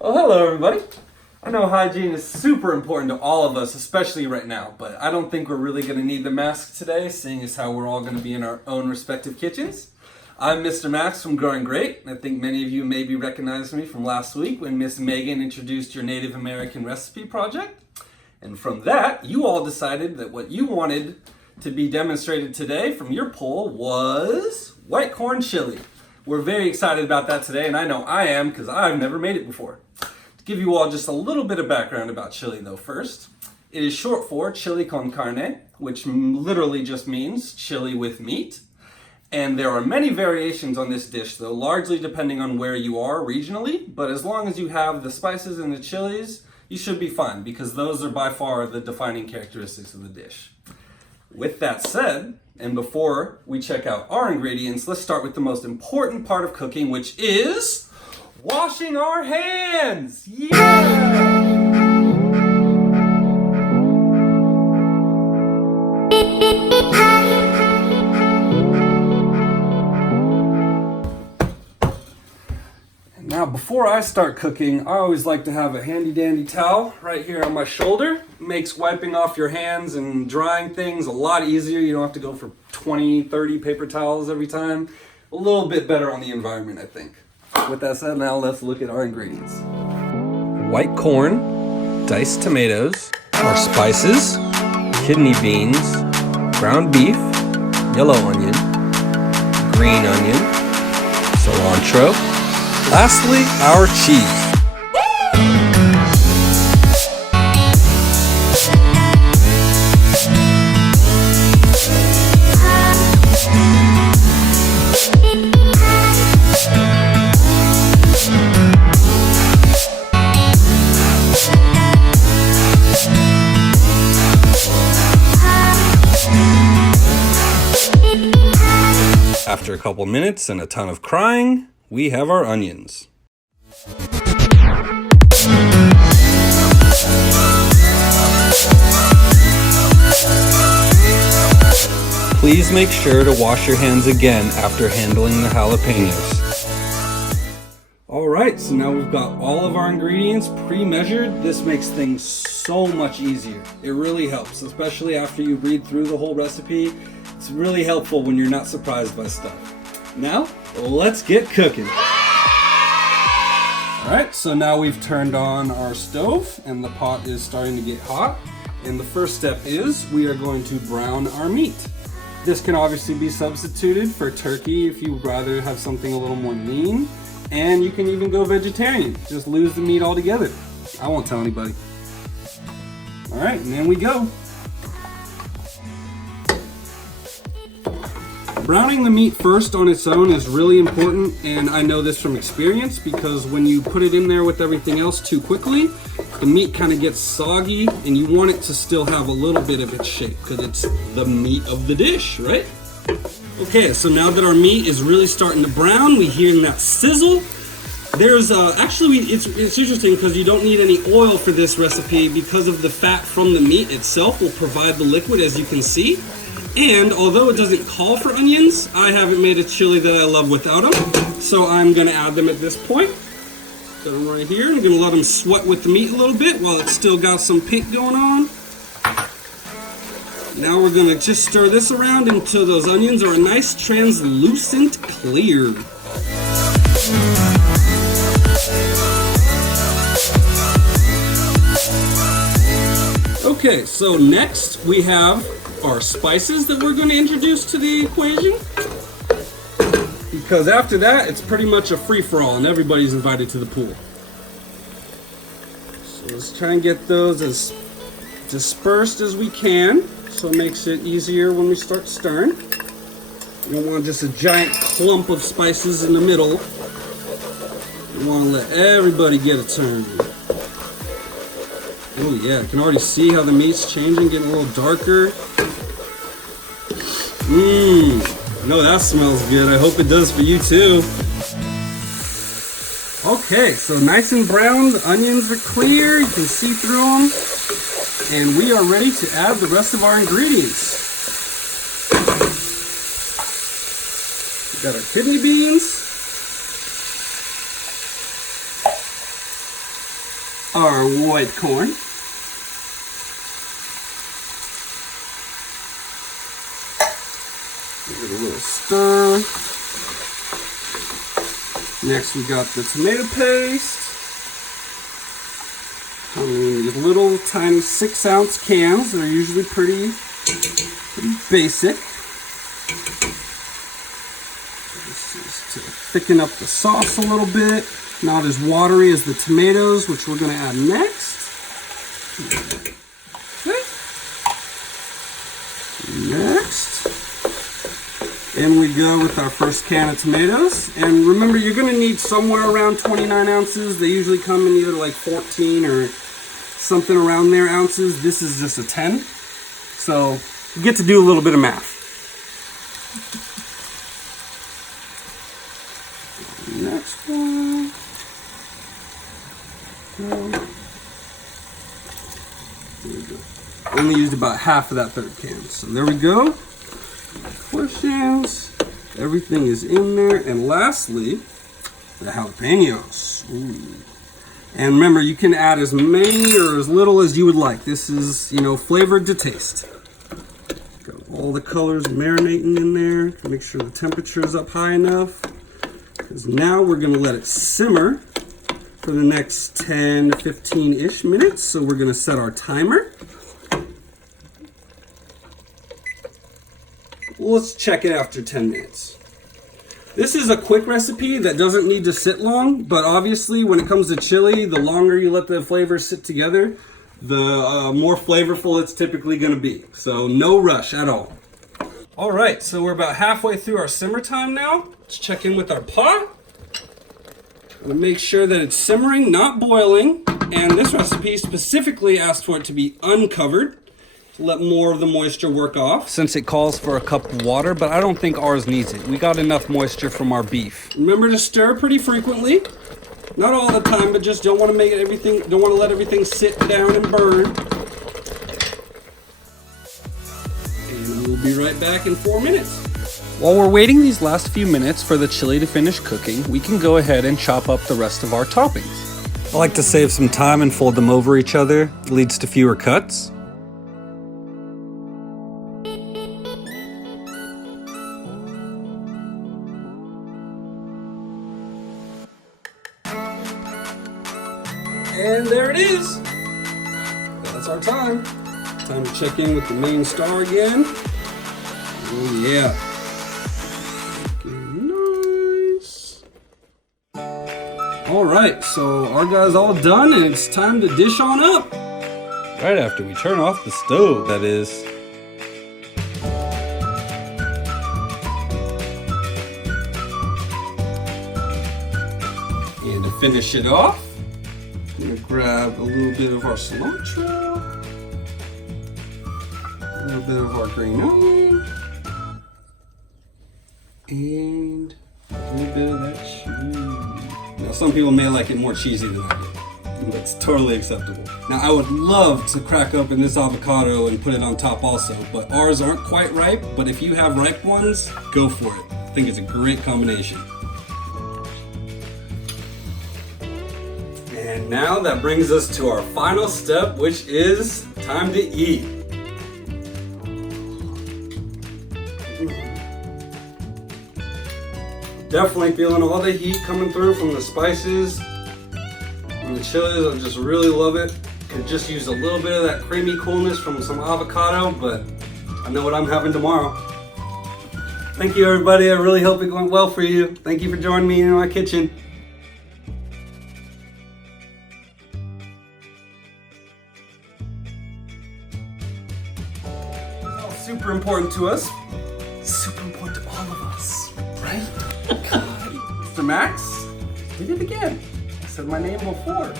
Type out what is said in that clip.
Well, hello everybody. I know hygiene is super important to all of us, especially right now, but I don't think we're really going to need the mask today, seeing as how we're all going to be in our own respective kitchens. I'm Mr. Max from GrowingGreat, and I think many of you maybe recognized me from last week when Miss Megan introduced your Native American recipe project. And from that, you all decided that what you wanted to be demonstrated today from your poll was white corn chili. We're very excited about that today, and I know I am because I've never made it before. To give you all just a little bit of background about chili though first, it is short for chili con carne, which literally just means chili with meat. And there are many variations on this dish though, largely depending on where you are regionally, but as long as you have the spices and the chilies, you should be fine because those are by far the defining characteristics of the dish. With that said, and before we check out our ingredients, let's start with the most important part of cooking, which is washing our hands. Yeah! Now, before I start cooking, I always like to have a handy dandy towel right here on my shoulder. It makes wiping off your hands and drying things a lot easier. You don't have to go for 20, 30 paper towels every time. A little bit better on the environment, I think. With that said, now let's look at our ingredients. White corn, diced tomatoes, our spices, kidney beans, ground beef, yellow onion, green onion, cilantro. Lastly, our cheese. After a couple minutes and a ton of crying, we have our onions. Please make sure to wash your hands again after handling the jalapenos. Alright, so now we've got all of our ingredients pre-measured. This makes things so much easier. It really helps, especially after you read through the whole recipe. It's really helpful when you're not surprised by stuff. Now, let's get cooking. Alright, so now we've turned on our stove and the pot is starting to get hot. And the first step is we are going to brown our meat. This can obviously be substituted for turkey if you'd rather have something a little more lean. And you can even go vegetarian. Just lose the meat altogether. I won't tell anybody. Alright, and then we go. Browning the meat first on its own is really important, and I know this from experience because when you put it in there with everything else too quickly, the meat kind of gets soggy and you want it to still have a little bit of its shape because it's the meat of the dish, right? Okay, so now that our meat is really starting to brown, we're hearing that sizzle. There's it's interesting because you don't need any oil for this recipe because of the fat from the meat itself will provide the liquid, as you can see. And although it doesn't call for onions, I haven't made a chili that I love without them. So I'm gonna add them at this point. Got them right here. I'm gonna let them sweat with the meat a little bit while it's still got some pink going on. Now we're gonna just stir this around until those onions are a nice translucent clear. Okay, so next we have our spices that we're going to introduce to the equation, because after that it's pretty much a free-for-all and everybody's invited to the pool. So let's try and get those as dispersed as we can so it makes it easier when we start stirring. You don't want just a giant clump of spices in the middle. You want to let everybody get a turn. Oh yeah, I can already see how the meat's changing, getting a little darker. No, that smells good. I hope it does for you too. Okay, so nice and brown, the onions are clear, you can see through them. And we are ready to add the rest of our ingredients. We've got our kidney beans. our white corn. Give it a little stir. Next we got the tomato paste. Coming in these little tiny 6-ounce cans. They're usually pretty basic. This is to thicken up the sauce a little bit. Not as watery as the tomatoes, which we're going to add next. Okay. Next. In we go with our first can of tomatoes. And remember, you're going to need somewhere around 29 ounces. They usually come in either like 14 or something around there ounces. This is just a 10. So you get to do a little bit of math. Next one. There we go. Only used about half of that third can. So there we go. Questions. Everything is in there. And lastly, the jalapenos. Ooh. And remember, you can add as many or as little as you would like. This is, flavored to taste. Got all the colors marinating in there. Make sure the temperature is up high enough. Because now we're going to let it simmer for the next 10 to 15-ish minutes. So we're going to set our timer. Let's check it after 10 minutes. This is a quick recipe that doesn't need to sit long, but obviously when it comes to chili, the longer you let the flavors sit together, the more flavorful it's typically going to be. So no rush at all. All right, so we're about halfway through our simmer time now. Let's check in with our pot. We'll make sure that it's simmering, not boiling. And this recipe specifically asked for it to be uncovered. Let more of the moisture work off. Since it calls for a cup of water, but I don't think ours needs it. We got enough moisture from our beef. Remember to stir pretty frequently. Not all the time, but just don't want to let everything sit down and burn. And we'll be right back in 4 minutes. While we're waiting these last few minutes for the chili to finish cooking, we can go ahead and chop up the rest of our toppings. I like to save some time and fold them over each other. It leads to fewer cuts. And there it is. That's our time. Time to check in with the main star again. Oh yeah. Nice. All right, so our guy's all done and it's time to dish on up. Right after we turn off the stove, that is. And to finish it off, I'm going to grab a little bit of our cilantro, a little bit of our green onion, and a little bit of that cheese. Now some people may like it more cheesy than I do. That's totally acceptable. Now I would love to crack open this avocado and put it on top also, but ours aren't quite ripe, but if you have ripe ones, go for it. I think it's a great combination. And now that brings us to our final step, which is time to eat. Definitely feeling all the heat coming through from the spices and the chilies. I just really love it. Could just use a little bit of that creamy coolness from some avocado, but I know what I'm having tomorrow. Thank you, everybody. I really hope it went well for you. Thank you for joining me in my kitchen. Super important to us. Super important to all of us, right? God. Mr. Max, did it again. I said my name before.